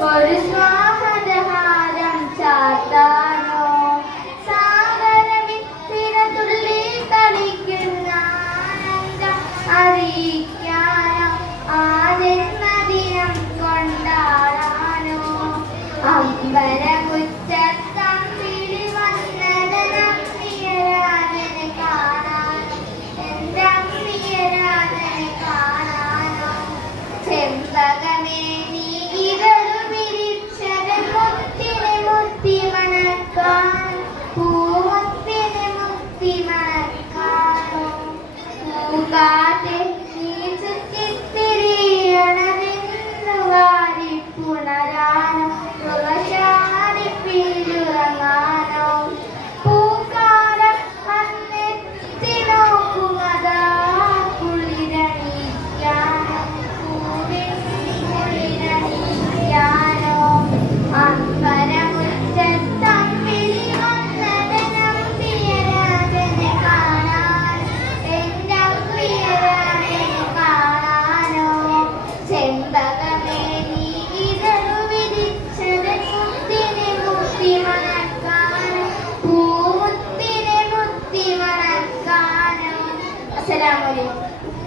For será, Marinho?